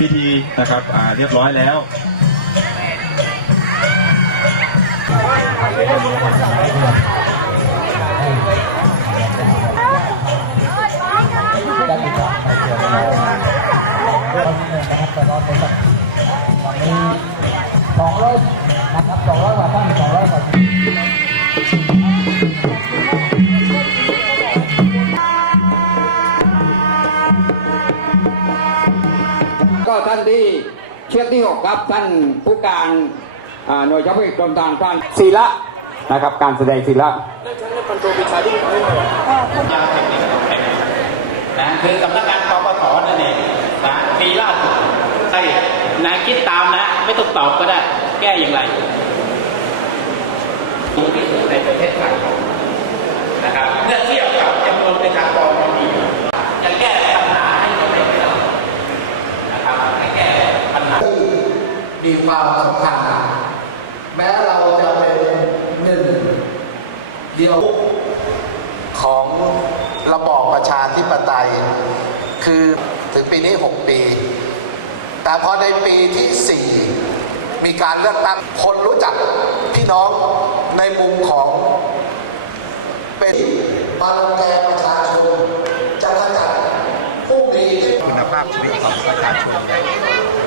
พิธีนะครับอ่าเรียบร้อยแล้วสองร้อยนะครับสองร้อยกว่าท่านสองร้อยกว่า ท่านที่เชือกที่หกครับท่านผู้การอ่าหน่วยเฉพาะกิจกรมทางท่านศิละนะครับ การแสดงศิละนะคือสำนักงานปปทนั่นเองนะปีล่าสุดใช่นะคิดตามนะ ไม่ต้องตอบก็ได้ แก้อย่างไรสูงที่สุดในประเทศไทยนะครับเมื่อเทียบกับจำนวนประชากรที่มีจะแก้ปัญหาให้สำเร็จไม่ได้นะครับให้แก้ปัญหา มีความสำคัญแม้เราจะเป็นหนึ่ง เดียวของระบอบประชาธิปไตย คือถึงปีนี้ 6 ปี แต่พอในปีที่ 4 มีการเลือกตั้งคนรู้จักพี่น้องในมุมของเป็นบาลังแกประชาชนจะขจัดผู้มีคุณภาพชีวิตของประชาชนเนี่ย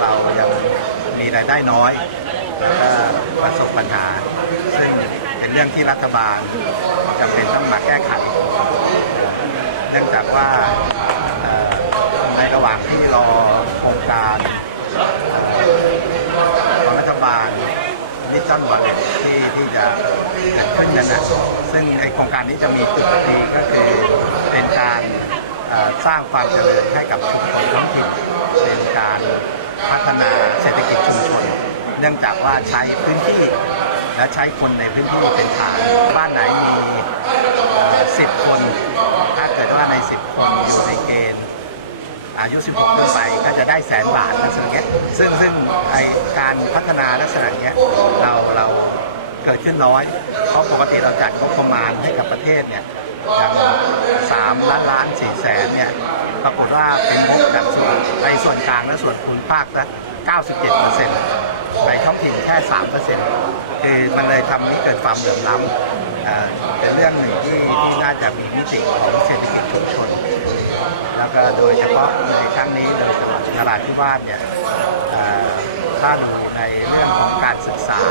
เรายังมีรายได้น้อยแล้วก็ประสบปัญหาซึ่ง เรื่องที่รัฐบาลจำเป็นต้องมาแก้ไข เนื่องจากว่าในระหว่างที่รอโครงการของรัฐบาลดิจิตอลวอลเล็ตที่ที่จะเกิดขึ้นนั้นนะซึ่งไอโครงการนี้จะมีจุดดีก็คือเป็นการสร้างความเจริญให้กับชุมชนท้องถิ่นเป็นการพัฒนาเศรษฐกิจชุมชน เนื่องจากว่าใช้พื้นที่ และใช้คนในพื้นที่เป็นฐานบ้านไหนมีสิบคน ถ้าเกิดว่าใน 10 คนอยู่ในเกณฑ์อายุ 16 ขึ้นไปก็จะได้แสนบาทลักษณะเนี้ยซึ่งซึ่งไอการพัฒนาลักษณะเนี้ยเราเราเกิดขึ้นน้อย เพราะปกติเราจัดงบประมาณให้กับประเทศเนี่ยอย่างสามล้านล้านสี่แสนเนี่ยปรากฏว่าเป็นงบแบบส่วนในส่วนกลางและส่วนภูมิภาคละ97เปอร์เซ็นต์ ในท้องถิ่นแค่3เปอร์เซ็นต์คือมันเลยทำให้เกิดความเหลื่อมล้ำเอ่อเป็นเรื่องหนึ่งที่ที่น่าจะมีมิติของเศรษฐกิจชุมชน แล้วก็โดยเฉพาะในครั้งนี้โดยเฉพาะนราธิวาสเนี่ยอ่อถ้าดูในเรื่องของการศึกษา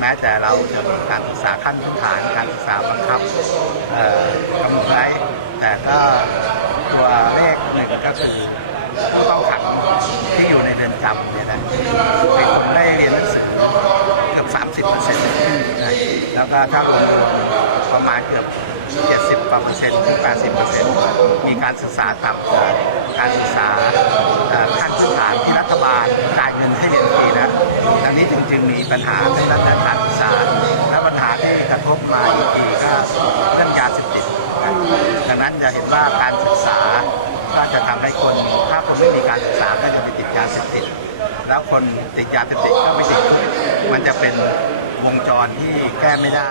แม้แต่เราจะมีการศึกษาขั้นพื้นฐานการศึกษาบังคับอ่อกำหนดไว้แต่ก็ตัวเลขหนึ่งก็คือผู้ต้องขังที่อยู่ในเรือนจำเนี่ยนะเป็น นเรียนหนังสือเกือบ30เปอร์เซ็นต์นะแล้วก็ถ้ารวมประมาณเกือบ70กว่าเปอร์เซ็นต์ถึง80เปอร์เซ็นต์มีการศึกษาต่ำกว่าการศึกษาขั้นพื้นฐานที่รัฐบาลจ่ายเงินให้เรียนฟรีนะดังนี้จึงจึงมีปัญหาในด้านการศึกษาและปัญหาที่กระทบมาอีกทีก็เรื่องยาเสพติดนะดังนั้นจะเห็นว่าการศึกษาก็จะทำให้คนถ้าคนไม่มีการศึกษาก็จะไปติดยาเสพติด แล้วคนติดยาเสพติดก็ไปติดคุกมันจะเป็นวงจรที่แก้ไม่ได้